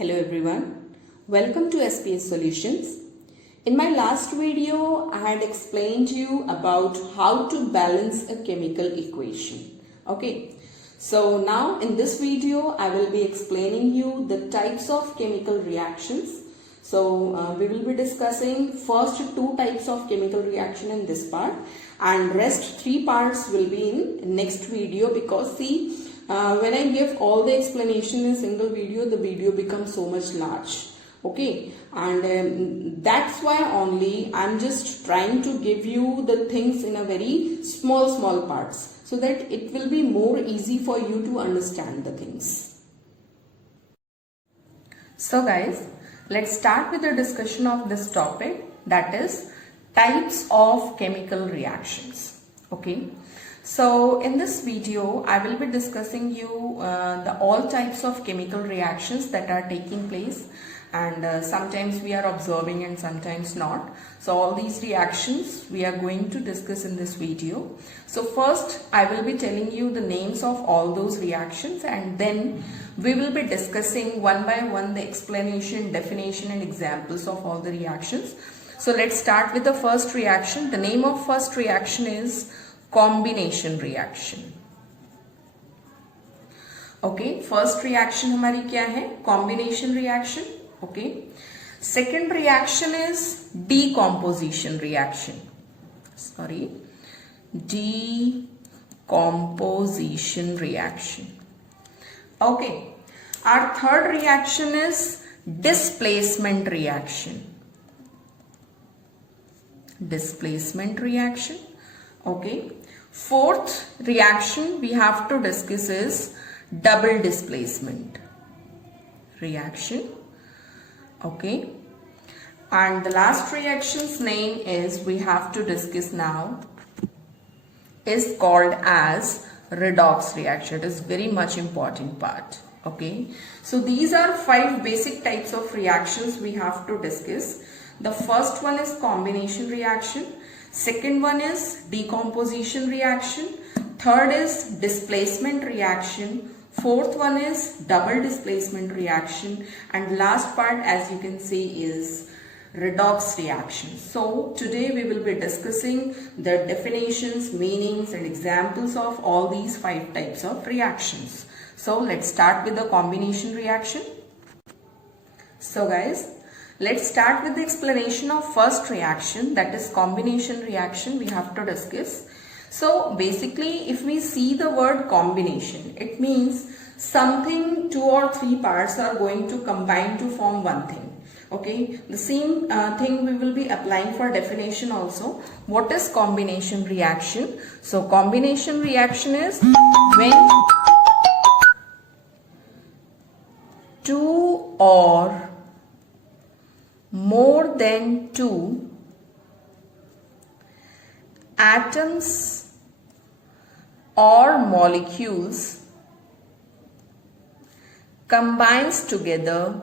Hello everyone, welcome to SPS Solutions. In my last video, I had explained you about how to balance a chemical equation. Okay, so now in this video, I will be explaining you the types of chemical reactions. So we will be discussing first two types of chemical reaction in this part, and rest three parts will be in next video, because see, when I give all the explanation in a single video, the video becomes so much large. Okay, and that's why only I'm just trying to give you the things in a very small parts, so that it will be more easy for you to understand the things. So guys, let's start with the discussion of this topic, that is types of chemical reactions. Okay. So in this video, I will be discussing you the all types of chemical reactions that are taking place, and sometimes we are observing and sometimes not. So all these reactions we are going to discuss in this video. So first I will be telling you the names of all those reactions, and then we will be discussing one by one the explanation, definition and examples of all the reactions. So let's start with the first reaction. The name of first reaction is combination reaction. Okay, first reaction हमारी क्या है? Combination reaction. Okay. Second reaction is decomposition reaction. Sorry, decomposition reaction. Okay. Our third reaction is displacement reaction. Displacement reaction. Okay. Fourth reaction we have to discuss is double displacement reaction. Okay. And the last reaction's name is we have to discuss now is called as redox reaction. It is very much important part. Okay. So these are 5 basic types of reactions we have to discuss. The first one is combination reaction. Second one is decomposition reaction. Third is displacement reaction. Fourth one is double displacement reaction. And last part, as you can see, is redox reaction. So today we will be discussing the definitions, meanings and examples of all these 5 types of reactions. So let's start with the combination reaction. So guys, let's start with the explanation of first reaction, that is combination reaction we have to discuss. So basically, if we see the word combination, it means something 2 or 3 parts are going to combine to form one thing. Okay, the same thing we will be applying for definition also. What is combination reaction? So combination reaction is when 2 or more than 2 atoms or molecules combines together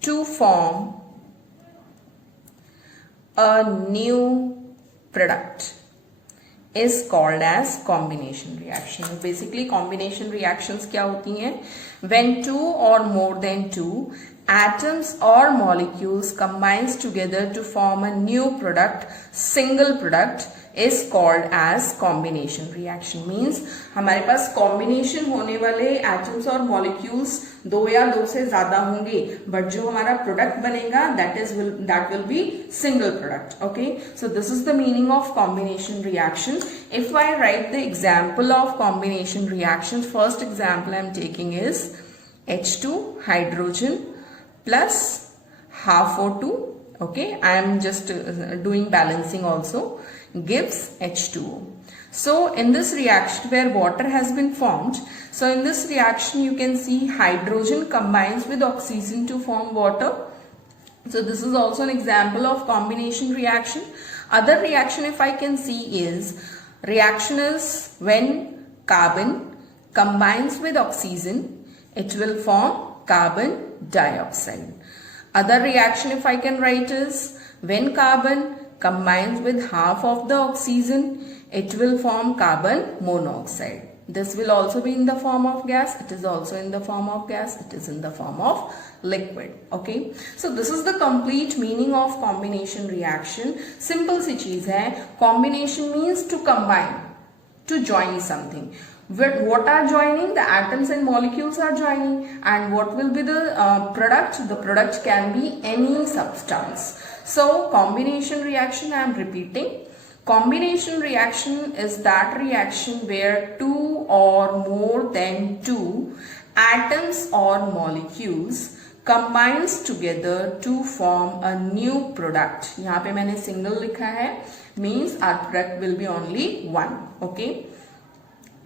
to form a new product is called as combination reaction. Basically combination reactions क्या होती हैं? When 2 or more than 2 atoms or molecules combines together to form a new product, single product, is called as combination reaction. Means हमारे पास combination होने वाले atoms और molecules 2 या 2 से ज़्यादा होंगे, but जो हमारा product बनेगा that will be single product. Okay, so this is the meaning of combination reaction. If I write the example of combination reaction, first example I am taking is H2 hydrogen plus half O2. Okay, I am just doing balancing also, gives H2O. So in this reaction where water has been formed, so in this reaction you can see hydrogen combines with oxygen to form water. So this is also an example of combination reaction. Other reaction if I can see is reaction is when carbon combines with oxygen, it will form carbon dioxide. Other reaction if I can write is when carbon combines with half of the oxygen, it will form carbon monoxide. This will also be in the form of gas. It is also in the form of gas. It is in the form of liquid. Okay. So this is the complete meaning of combination reaction. Simple सी चीज है. Combination means to combine, to join something. What are joining? The atoms and molecules are joining. And what will be the product? The product can be any substance. So combination reaction, I am repeating. Combination reaction is that reaction where two or more than two atoms or molecules combines together to form a new product. यहाँ पे मैंने single लिखा है, means our product will be only one. Okay.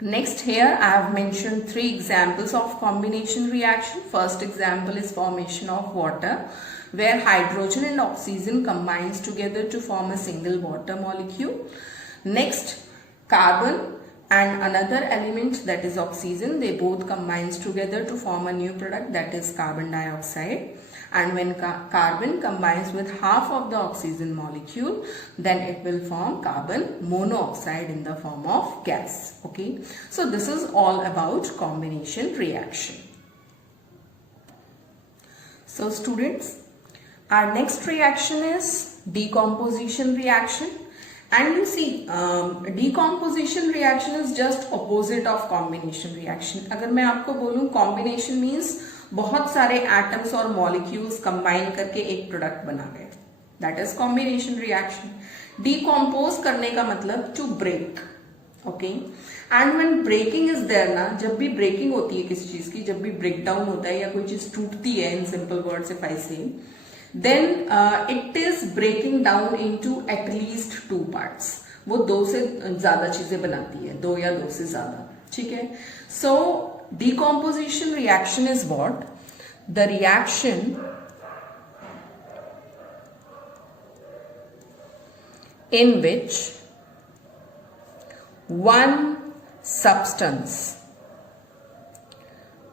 Next, here I have mentioned 3 examples of combination reaction. First example is formation of water, where hydrogen and oxygen combines together to form a single water molecule. Next, carbon and another element, that is oxygen, they both combines together to form a new product, that is carbon dioxide. And when carbon combines with half of the oxygen molecule, then it will form carbon monoxide in the form of gas. Okay, so this is all about combination reaction. So students, our next reaction is decomposition reaction. And you see, decomposition reaction is just opposite of combination reaction. अगर मैं आपको बोलूं combination means बहुत सारे atoms और molecules combine करके एक product बना गए, that is combination reaction. Decompose करने का मतलब to break. Okay, and when breaking is there ना, जब भी breaking होती है किसी चीज की, जब भी breakdown होता है या कोई चीज टूटती है, in simple words if I say, then it is breaking down into at least 2 parts. वो 2 से ज्यादा चीजें बनाती है, 2 या 2 से ज्यादा. ठीक है. So decomposition reaction is what? The reaction in which one substance,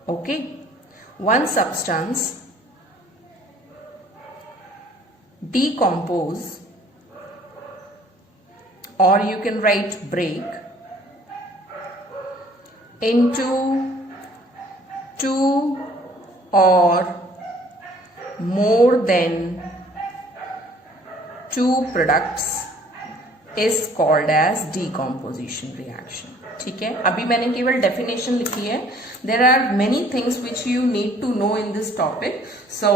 okay, one substance decompose, or you can write break, into 2 or more than 2 products is called as decomposition reaction. ठीक है. अभी मैंने केवल डेफिनेशन लिखी है. There are many things which you need to know in this topic. So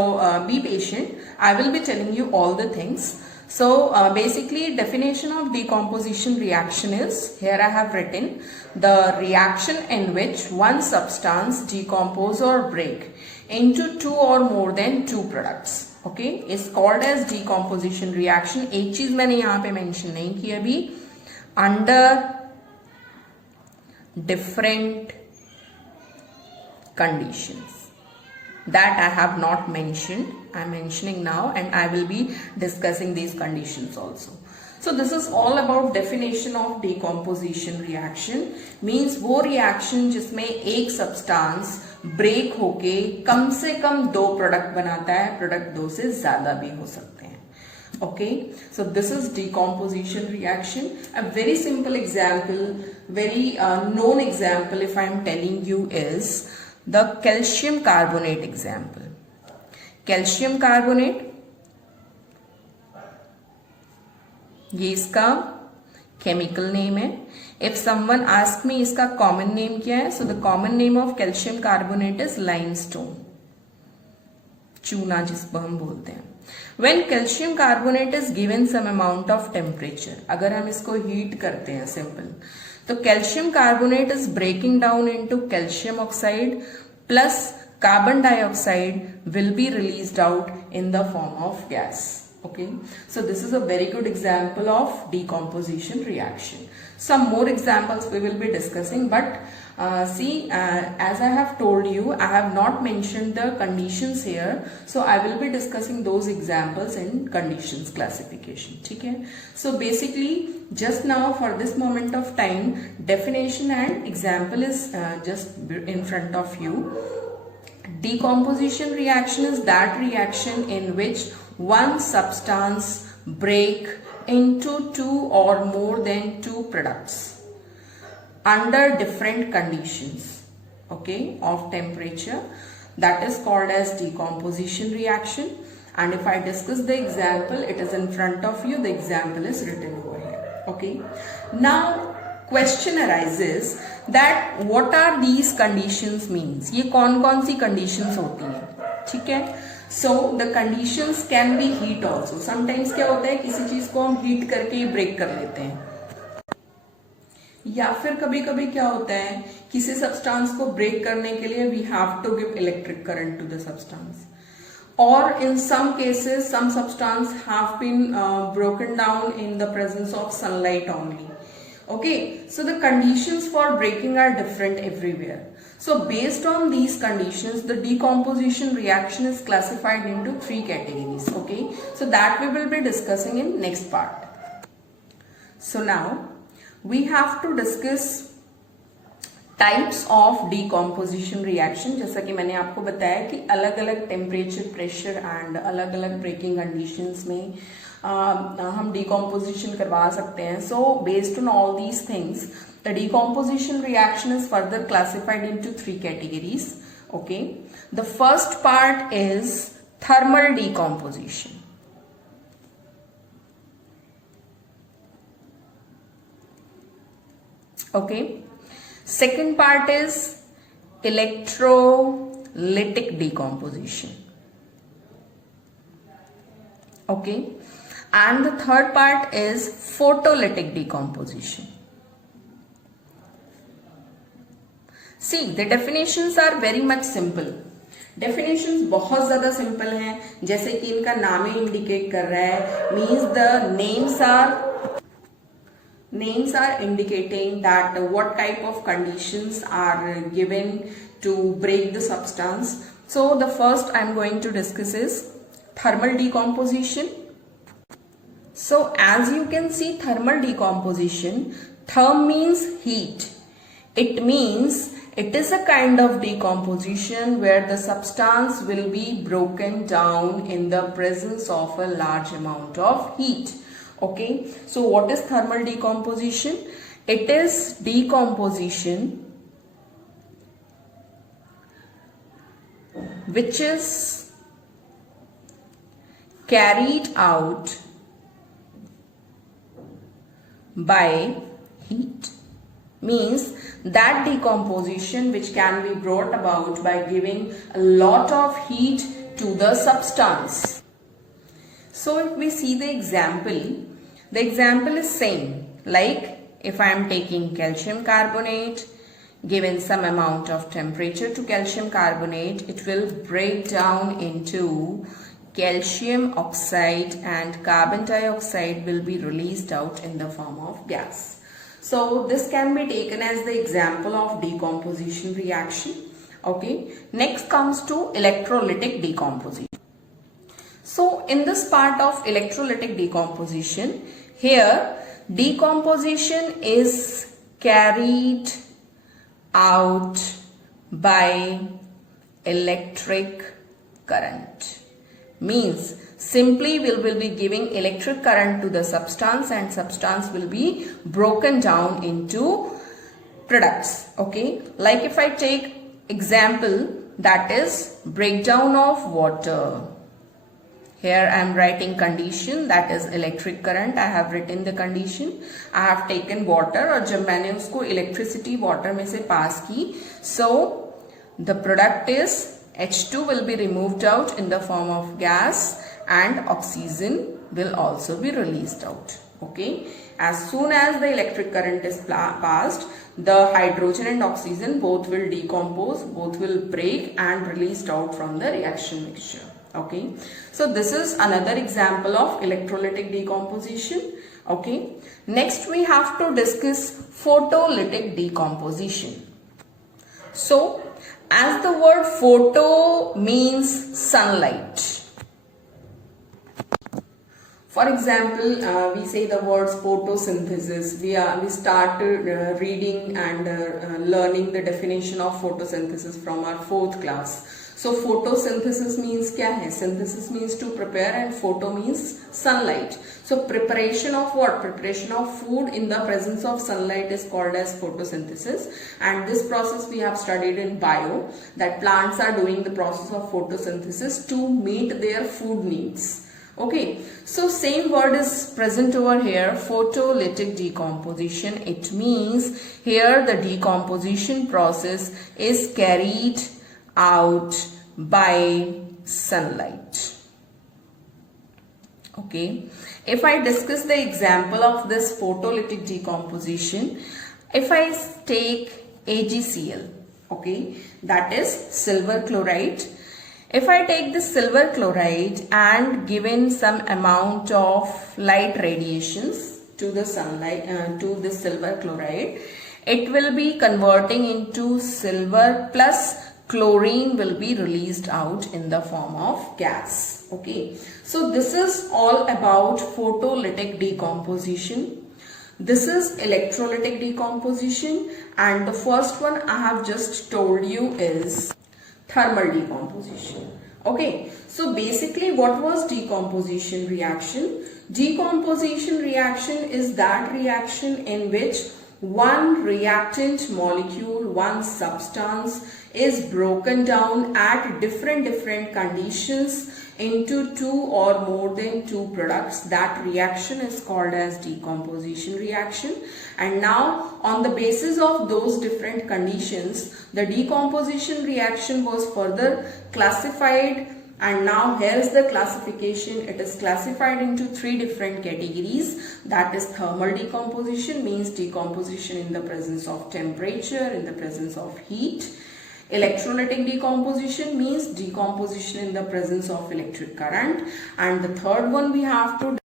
be patient. I will be telling you all the things. So basically definition of decomposition reaction is, here I have written, the reaction in which one substance decompose or break into 2 or more than 2 products. Okay, is called as decomposition reaction. एक चीज मैंने यहाँ पे mention नहीं की अभी, under different conditions that I have not mentioned. I am mentioning now and I will be discussing these conditions also. So this is all about definition of decomposition reaction. Means वो reaction जिसमें एक substance break होके कम से कम 2 product बनाता है, product 2 से ज्यादा भी हो सकते हैं. Okay, so this is decomposition reaction. A very simple example, very known example if I am telling you is the calcium carbonate example. Calcium carbonate, ये इसका chemical name है. If someone asks me इसका common name क्या है, so the common name of calcium carbonate is limestone, चूना जिसको हम बोलते हैं. When calcium carbonate is given some amount of temperature, अगर हम इसको heat करते हैं simple, तो calcium carbonate is breaking down into calcium oxide plus carbon dioxide will be released out in the form of gas. Okay, so this is a very good example of decomposition reaction. Some more examples we will be discussing, but see, as I have told you, I have not mentioned the conditions here, so I will be discussing those examples in conditions classification. Okay, so basically just now for this moment of time, definition and example is just in front of you. Decomposition reaction is that reaction in which one substance break into 2 or more than 2 products. under different conditions, okay, of temperature. That is called as decomposition reaction. And if I discuss the example, it is in front of you. The example is written over here, okay. Now question arises that what are these conditions means? ये कौन सी conditions होती हैं, ठीक है. So the conditions can be heat also. Sometimes क्या होता है, किसी चीज को हम हीट करके ब्रेक कर लेते हैं, या फिर कभी कभी क्या होता है, किसी सब्सटेंस को ब्रेक करने के लिए we have to give electric current to the substance, or in some cases some substance have been broken down in the presence of sunlight only. Okay, so the conditions for breaking are different everywhere. So based on these conditions, the decomposition reaction is classified into 3 categories. Okay, so that we will be discussing in next part. So now we have to discuss types of decomposition reaction. जैसा कि मैंने आपको बताया कि अलग अलग temperature, pressure and अलग अलग ब्रेकिंग कंडीशंस में हम डीकॉम्पोजिशन करवा सकते हैं. So based on all these things the decomposition reaction is further classified into 3 categories. Okay, the first part is thermal decomposition. Okay, second part is electrolytic decomposition. Okay, and the third part is photolytic decomposition. See, the definitions are very much simple. Definitions बहुत ज्यादा simple हैं, जैसे कि इनका नाम ही indicate कर रहा है. Means the names are indicating that what type of conditions are given to break the substance. So the first I am going to discuss is thermal decomposition. So as you can see, thermal decomposition, therm means heat. It means it is a kind of decomposition where the substance will be broken down in the presence of a large amount of heat. Okay, so what is thermal decomposition? It is decomposition which is carried out by heat. Means that decomposition which can be brought about by giving a lot of heat to the substance. So if we see the example is same. Like if I am taking calcium carbonate, given some amount of temperature to calcium carbonate, it will break down into calcium oxide and carbon dioxide will be released out in the form of gas. So this can be taken as the example of decomposition reaction. Okay, next comes to electrolytic decomposition. So in this part of electrolytic decomposition, here decomposition is carried out by electric current. Means simply we will be giving electric current to the substance and substance will be broken down into products. Okay, like if I take example, that is breakdown of water. Here I am writing condition, that is electric current. I have written the condition. I have taken water और जब मैंने उसको electricity water में से pass की, so the product is H2 will be removed out in the form of gas and oxygen will also be released out. Okay, as soon as the electric current is passed, the hydrogen and oxygen both will decompose, both will break and released out from the reaction mixture. Okay, so this is another example of electrolytic decomposition. Okay, next we have to discuss photolytic decomposition. So as the word photo means sunlight, For example, we say the words photosynthesis. We started reading and learning the definition of photosynthesis from our 4th class. So photosynthesis means क्या है? Synthesis means to prepare and photo means sunlight. So preparation of what? Preparation of food in the presence of sunlight is called as photosynthesis. And this process we have studied in bio, that plants are doing the process of photosynthesis to meet their food needs. Okay, so same word is present over here, photolytic decomposition. It means here the decomposition process is carried out by sunlight. Okay, if I discuss the example of this photolytic decomposition, if I take AgCl, okay, that is silver chloride. If I take the silver chloride and given some amount of light radiations to the sunlight, to the silver chloride, it will be converting into silver plus chlorine will be released out in the form of gas. Okay, so this is all about photolytic decomposition. This is electrolytic decomposition, and the first one I have just told you is thermal decomposition. Okay, so basically what was decomposition reaction? Decomposition reaction is that reaction in which one reactant molecule, one substance is broken down at different conditions into 2 or more than 2 products. That reaction is called as decomposition reaction. And now on the basis of those different conditions, the decomposition reaction was further classified, and now here's the classification. It is classified into 3 different categories. That is thermal decomposition, means decomposition in the presence of temperature, in the presence of heat. Electrolytic decomposition means decomposition in the presence of electric current. And the third one we have to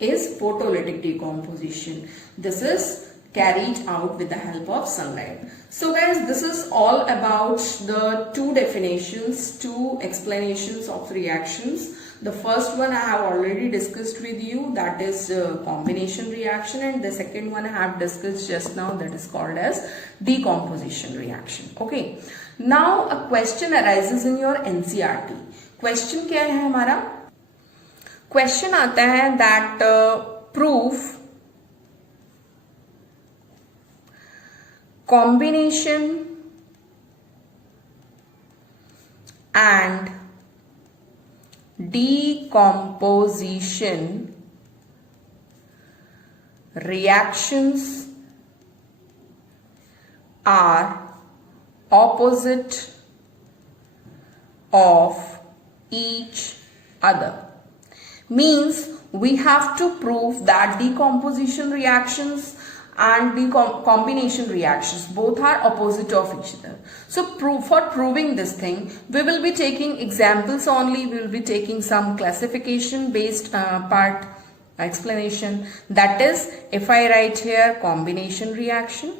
is photolytic decomposition. This is carried out with the help of sunlight. So guys, this is all about the 2 definitions, 2 explanations of reactions. The first one I have already discussed with you, that is combination reaction, and the second one I have discussed just now, that is called as decomposition reaction. Okay, now a question arises in your NCERT. Question क्या है हमारा? Question आता है that prove combination and decomposition reactions are opposite of each other. Means we have to prove that decomposition reactions and combination reactions both are opposite of each other. So for proving this thing, we will be taking examples only. We will be taking some classification based part explanation. That is, if I write here combination reaction,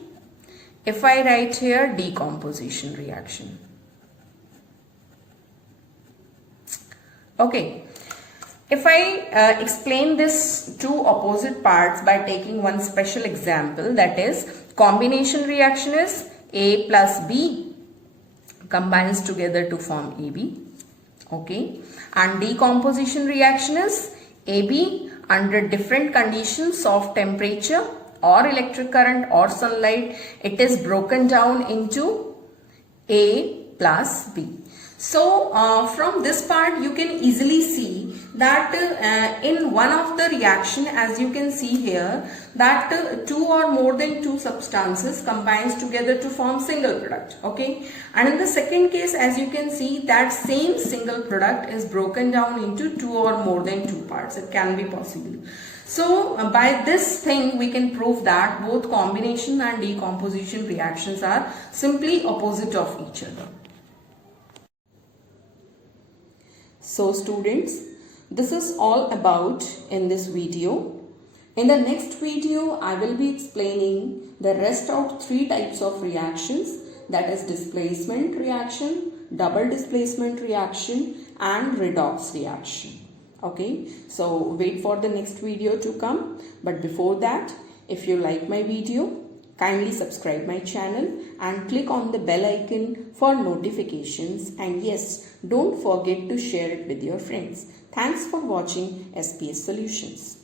if I write here decomposition reaction. Okay. If I explain this 2 opposite parts by taking one special example, that is combination reaction is A plus B combines together to form AB. Okay, and decomposition reaction is AB under different conditions of temperature or electric current or sunlight, it is broken down into A plus B. So from this part you can easily see that in one of the reaction, as you can see here, that 2 or more than 2 substances combines together to form single product. Okay, and in the second case, as you can see, that same single product is broken down into 2 or more than 2 parts. It can be possible. So by this thing we can prove that both combination and decomposition reactions are simply opposite of each other. So students, this is all about in this video. In the next video, I will be explaining the rest of 3 types of reactions, that is displacement reaction, double displacement reaction and redox reaction. Okay, so wait for the next video to come. But before that, if you like my video, kindly subscribe my channel and click on the bell icon for notifications. And yes, don't forget to share it with your friends. Thanks for watching SPS Solutions.